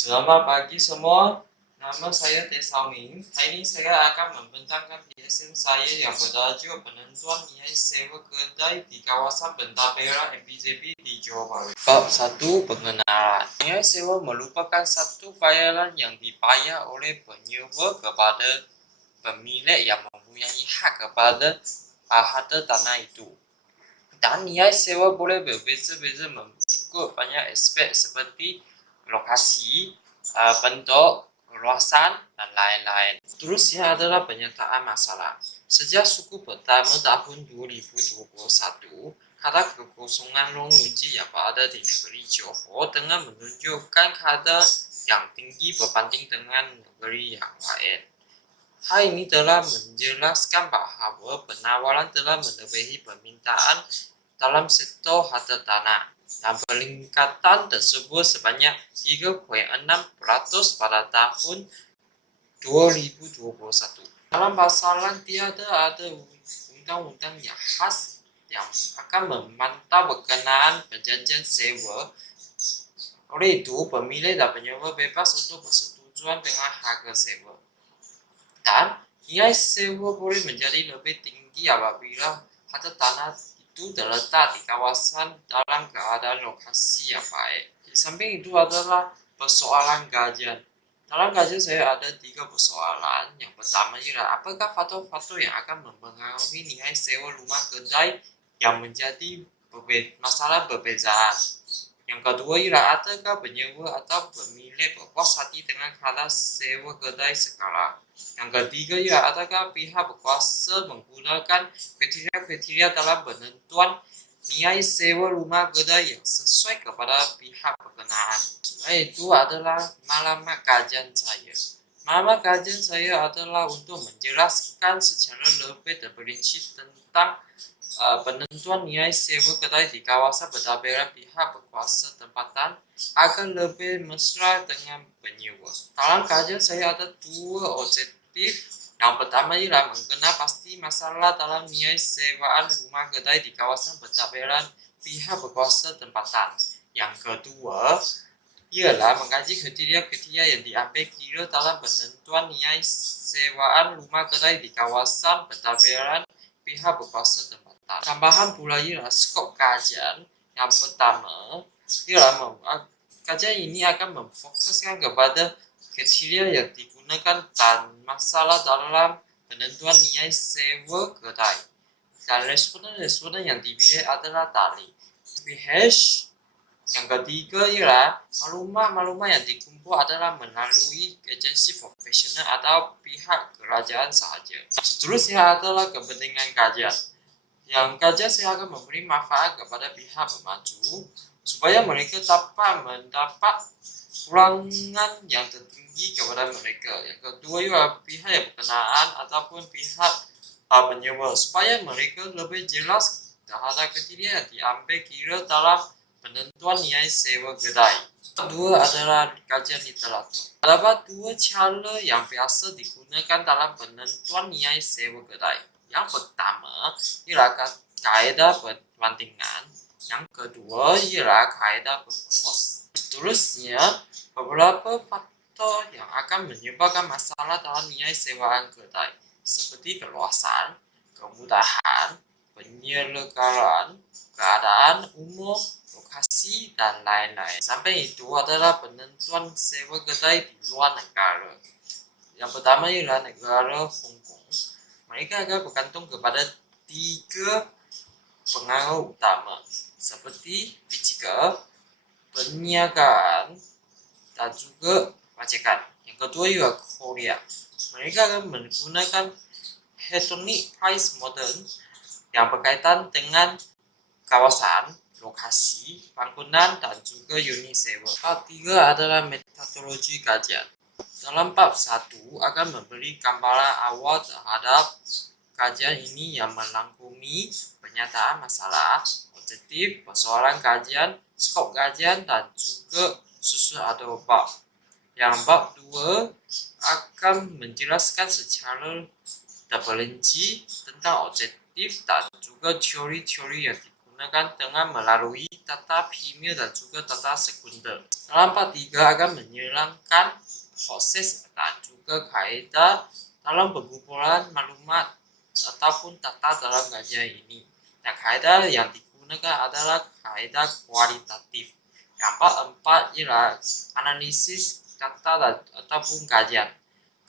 Selamat pagi semua, nama saya Teh Salming. Hari ini saya akan membentangkan DSM saya yang bertajuk penentuan nilai sewa kedai di kawasan Pentadera MPJB di Johor Bahru. Bab 1. Pengenalan. Nilai sewa merupakan satu bayaran yang dibayar oleh penyewa kepada pemilik yang mempunyai hak kepada harta tanah itu. Dan nilai sewa boleh berbeza-beza mengikut banyak aspek seperti lokasi, bentuk, luasan, dan lain-lain. Seterusnya adalah penyertaan masalah. Sejak suku pertama tahun 2021, kadar kekosongan ruang uji yang berada di negeri Johor dengan menunjukkan kadar yang tinggi berbanding dengan negeri yang lain. Hal ini telah menjelaskan bahawa penawaran telah melebihi permintaan dalam sektor harta tanah, dan peningkatan tersebut sebanyak 3,6% pada tahun 2021. Dalam pasaran tiada ada undang-undang yang khas yang akan memantau berkenaan perjanjian sewa. Oleh itu, pemilik dan penyewa bebas untuk bersetujuan dengan harga sewa. Dan nilai sewa boleh menjadi lebih tinggi apabila harta tanah itu terletak di kawasan dalam keadaan lokasi yang baik. Di samping itu adalah persoalan kajian. Dalam kajian saya ada 3 persoalan. Yang pertama ialah apakah faktor-faktor yang akan mempengaruhi nilai sewa rumah kedai yang menjadi masalah perbezaan. Yang kedua ialah adakah penyewa atau pemilik berpuas hati dengan kadar sewa kedai sekarang. Yang ketiga ialah adakah pihak berkuasa menggunakan kriteria-kriteria dalam penentuan nilai sewa rumah kedai yang sesuai kepada pihak berkenaan. Selain itu adalah maklumat kajian saya. Maklumat kajian saya adalah untuk menjelaskan secara lebih terperinci tentang penentuan nilai sewa kedai di kawasan pentadbiran pihak berkuasa tempatan agar lebih mesra dengan penyewa. Dalam kajian saya ada 2 objektif. Yang pertama ialah mengenal pasti masalah dalam nilai sewaan rumah kedai di kawasan pentadbiran pihak berkuasa tempatan. Yang kedua ialah mengkaji kriteria-kriteria yang diambil kira dalam penentuan nilai sewaan rumah kedai di kawasan pentadbiran pihak berkuasa tempatan. Tambahan pula ialah skop kajian. Yang pertama ialah kajian ini akan memfokuskan kepada kriteria yang digunakan dan masalah dalam penentuan nilai sewa kedai. Dan responden yang dipilih adalah dari PH. Yang ketiga ialah maklumat-maklumat yang dikumpul adalah melalui agensi profesional atau pihak kerajaan sahaja. Seterusnya adalah kepentingan kajian. Yang kajian saya akan memberi manfaat kepada pihak pemaju supaya mereka dapat mendapat pulangan yang tertinggi kepada mereka. Yang kedua ialah pihak yang berkenaan ataupun pihak penyewa supaya mereka lebih jelas terhadap kriteria yang diambil kira dalam penentuan nilai sewa kedai. Kedua adalah kajian literatur. Terdapat 2 cara yang biasa digunakan dalam penentuan nilai sewa kedai. Yang pertama ialah kaedah perbandingan. Yang kedua ialah kaedah kos. Seterusnya, beberapa faktor yang akan menyebabkan masalah dalam nilai sewaan kedai seperti keluasan, kemudahan, penyelenggaraan, keadaan umum, lokasi, dan lain-lain. Sampai itu adalah penentuan sewa kedai di luar negara. Yang pertama ialah negara Hong Kong. Mereka akan bergantung kepada 3 pengaruh utama seperti fizikal, perniagaan, dan juga pajakan. Yang kedua ialah Korea. Mereka akan menggunakan hedonic price model yang berkaitan dengan kawasan, lokasi, bangunan, dan juga unit sewa. Bab 3 adalah metodologi kajian. Dalam bab 1 akan memberi gambaran awal terhadap kajian ini yang merangkumi penyataan masalah, objektif, persoalan kajian, skop kajian, dan juga susun atau bab. Yang bab 2 akan menjelaskan secara terperinci tentang objektif dan juga teori-teori yang digunakan digunakan dengan melalui data primer dan juga data sekunder. Dalam part 3 akan menerangkan proses dan juga kaedah dalam pengumpulan maklumat ataupun data dalam kajian ini. Dan kaedah yang digunakan adalah kaedah kualitatif. Yang keempat ialah analisis data ataupun kajian.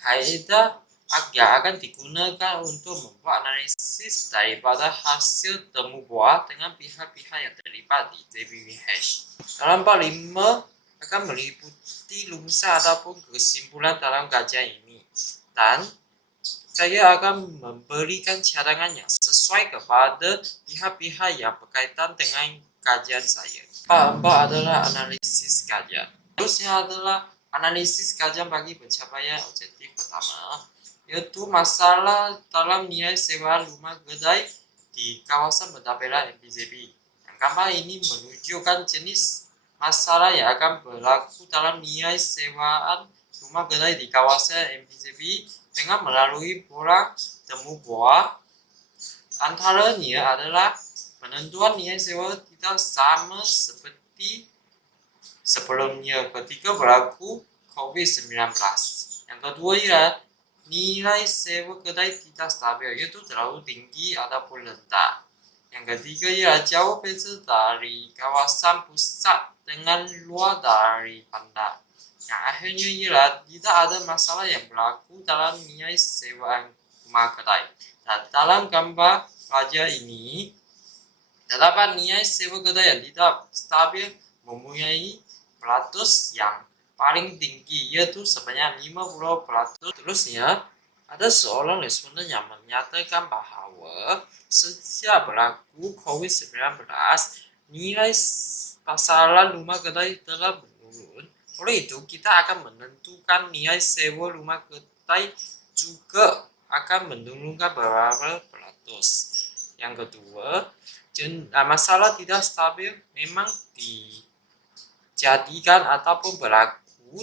Kaedah akan digunakan untuk membuat analisis daripada hasil temu buah dengan pihak-pihak yang terlibat di JBBH. Dalam part 5 akan meliputi rumusan ataupun kesimpulan dalam kajian ini. Dan saya akan memberikan cadangan yang sesuai kepada pihak-pihak yang berkaitan dengan kajian saya. Part 4 adalah analisis kajian. Terusnya adalah analisis kajian bagi pencapaian objektif pertama, yaitu masalah dalam nilai sewa rumah kedai di kawasan pentadbiran MPJB. Yang gambar ini menunjukkan jenis masalah yang akan berlaku dalam nilai sewaan rumah kedai di kawasan MPJB dengan melalui pola temu buah. Antaranya adalah penentuan nilai sewa tidak sama seperti sebelumnya ketika berlaku COVID-19. Yang kedua ialah nilai sewa kedai tidak stabil, iaitu terlalu tinggi ataupun rendah. Yang ketiga ialah jauh beza dari kawasan pusat dengan luar dari bandar. Yang akhirnya ialah tidak ada masalah yang berlaku dalam nilai sewaan rumah kedai. Dan dalam gambar pelajar ini, terdapat nilai sewa kedai yang tidak stabil mempunyai peratus yang paling tinggi, yaitu sebanyak 50%. Terusnya, ada seorang responden yang menyatakan bahawa sejak berlaku COVID-19, nilai pasaran rumah kedai telah menurun. Oleh itu, kita akan menentukan nilai sewa rumah kedai juga akan menurunkan beberapa peratus. Yang kedua, masalah tidak stabil memang dijadikan ataupun berlaku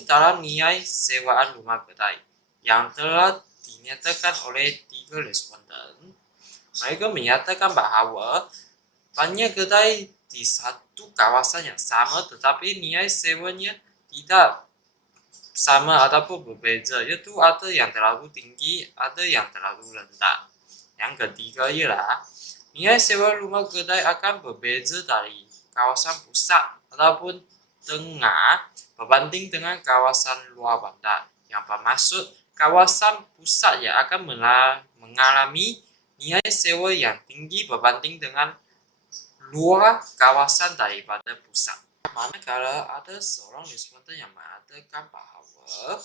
dalam nilai sewaan rumah kedai yang telah dinyatakan oleh 3 responden. Mereka menyatakan bahawa banyak kedai di satu kawasan yang sama tetapi nilai sewanya tidak sama ataupun berbeza, iaitu ada yang terlalu tinggi, ada yang terlalu rendah. Yang ketiga ialah nilai sewa rumah kedai akan berbeza dari kawasan pusat ataupun tengah berbanding dengan kawasan luar bandar. Yang bermaksud kawasan pusat yang akan mengalami nilai sewa yang tinggi berbanding dengan luar kawasan daripada pusat. Manakala ada seorang responden yang mengatakan bahawa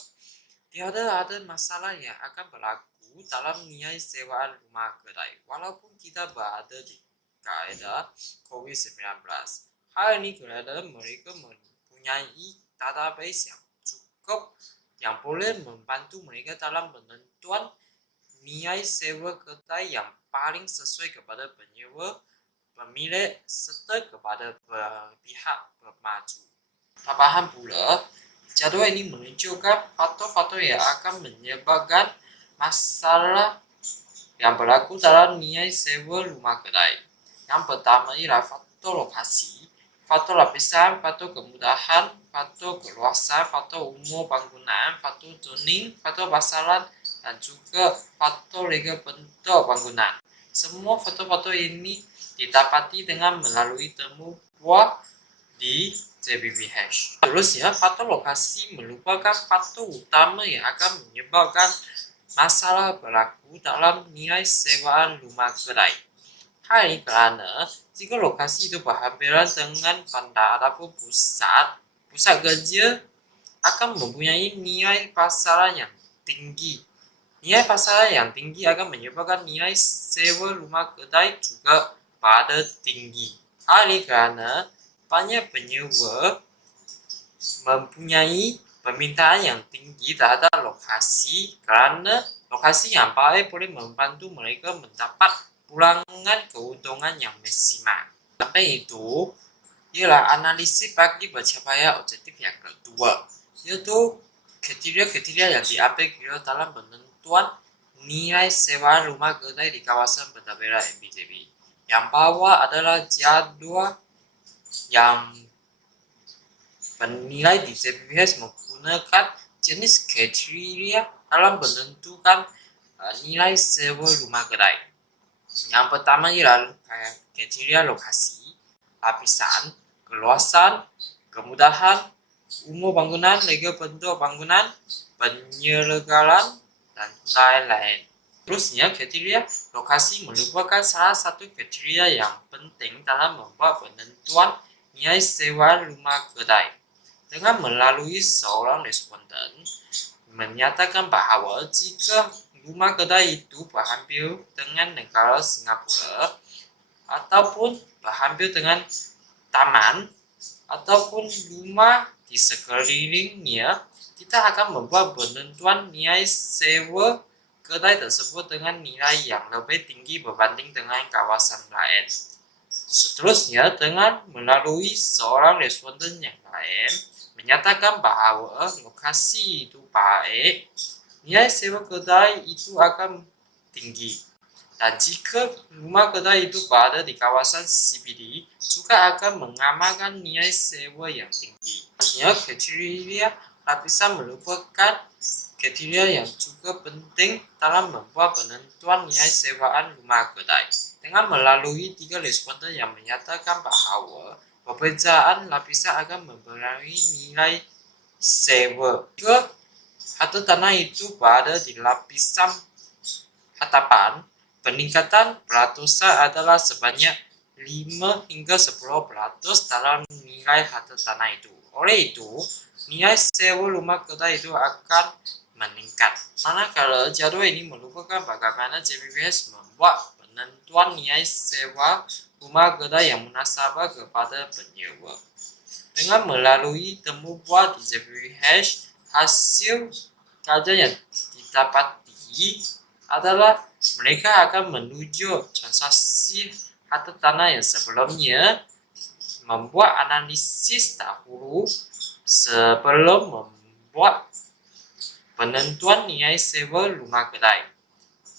tiada ada masalah yang akan berlaku dalam nilai sewaan rumah kedai walaupun kita berada di kaedah COVID-19. Hal ini kerana mereka mempunyai database yang cukup yang boleh membantu mereka dalam penentuan nilai sewa kedai yang paling sesuai kepada penyewa, pemilik serta kepada pihak pemaju. Tambahan pula, jadual ini menunjukkan faktor-faktor yang akan menyebabkan masalah yang berlaku dalam nilai sewa rumah kedai. Yang pertama ialah faktor lokasi, faktor lapisan, faktor kemudahan, faktor keluasan, faktor umur bangunan, faktor zoning, faktor pasaran dan juga faktor legal bentuk bangunan. Semua faktor-faktor ini didapati dengan melalui temu buah di JBBH. Terusnya, faktor lokasi merupakan faktor utama yang akan menyebabkan masalah berlaku dalam nilai sewaan rumah kedai. Hal ini kerana jika lokasi itu berhampiran dengan bandar ataupun pusat kerja akan mempunyai nilai pasaran yang tinggi. Nilai pasaran yang tinggi akan menyebabkan nilai sewa rumah kedai juga pada tinggi. Hal ini kerana banyak penyewa mempunyai permintaan yang tinggi terhadap lokasi kerana lokasi yang baik boleh membantu mereka mendapat pulangan keuntungan yang maksimal. Sampai itu, ialah analisis bagi pencapaian objektif yang kedua, iaitu kriteria-kriteria yang diambil kira dalam penentuan nilai sewa rumah kedai di kawasan pentadbiran MPJB. Yang bawah adalah jadwal yang penilai di JPBS menggunakan jenis kriteria dalam menentukan nilai sewa rumah kedai. Yang pertama ialah kriteria lokasi, lapisan, keluasan, kemudahan, umur bangunan, lega bentuk bangunan, penyelenggaraan, dan lain-lain. Terusnya, kriteria lokasi merupakan salah satu kriteria yang penting dalam membuat penentuan nilai sewa rumah kedai. Dengan melalui seorang responden menyatakan bahawa jika rumah kedai itu berhampir dengan negara Singapura ataupun berhampir dengan taman ataupun rumah di sekelilingnya, kita akan membuat penentuan nilai sewa kedai tersebut dengan nilai yang lebih tinggi berbanding dengan kawasan lain. Seterusnya, dengan melalui seorang responden yang lain menyatakan bahawa lokasi itu baik, nilai sewa kedai itu akan tinggi. Dan jika rumah kedai itu berada di kawasan CBD, juga akan mengamalkan nilai sewa yang tinggi. Kriteria lapisan merupakan kriteria yang juga penting dalam membuat penentuan nilai sewaan rumah kedai. Dengan melalui 3 responden yang menyatakan bahawa perbezaan lapisan akan mempengaruhi nilai sewa. Jika harta tanah itu berada di lapisan hadapan, peningkatan peratusan adalah sebanyak 5 hingga 10% dalam nilai harta tanah itu. Oleh itu, nilai sewa rumah kedai itu akan meningkat. Manakala jadual ini merupakan bagaimana JPBS membuat penentuan nilai sewa rumah kedai yang munasabah kepada penyewa. Dengan melalui temu bual di JPBS, hasil kajian yang didapati adalah mereka akan menuju transaksi harta tanah yang sebelumnya, membuat analisis dahulu sebelum membuat penentuan nilai sewa rumah kedai.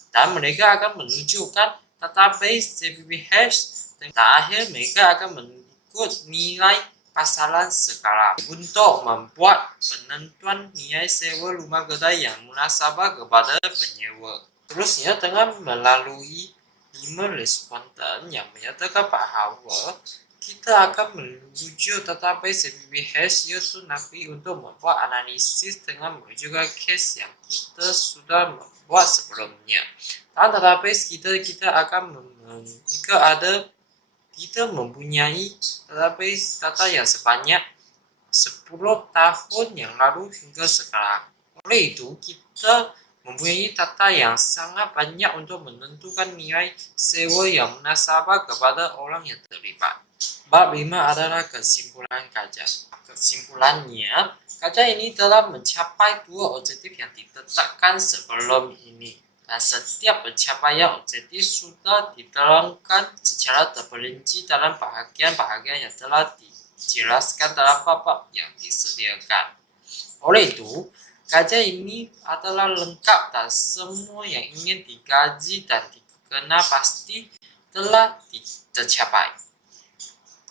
Dan mereka akan menunjukkan database JPBS dan terakhir mereka akan mengikut nilai pasaran sekarang untuk membuat penentuan nilai sewa rumah kedai yang munasabah kepada penyewa. Terusnya, dengan melalui 5 responden yang menyatakan bahawa kita akan merujuk database JPBS iaitu NAPI untuk membuat analisis dengan merujukan kes yang kita sudah membuat sebelumnya. Dalam database kita akan kita mempunyai database data yang sebanyak 10 tahun yang lalu hingga sekarang. Oleh itu, kita mempunyai data yang sangat banyak untuk menentukan nilai sewa yang munasabah kepada orang yang terlibat. Bab 5 adalah kesimpulan kajian. Kesimpulannya, kajian ini telah mencapai 2 objektif yang ditetapkan sebelum ini. Dan setiap pencapaian objektif sudah diterangkan secara terperinci dalam bahagian-bahagian yang telah dijelaskan dalam bab yang disediakan. Oleh itu, kajian ini adalah lengkap dan semua yang ingin dikaji dan dikenal pasti telah tercapai.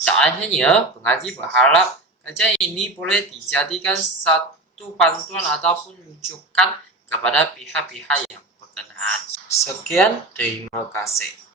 Dan akhirnya, pengaji berharap kajian ini boleh dijadikan satu panduan ataupun rujukan kepada pihak-pihak yang berkenaan. Sekian, terima kasih.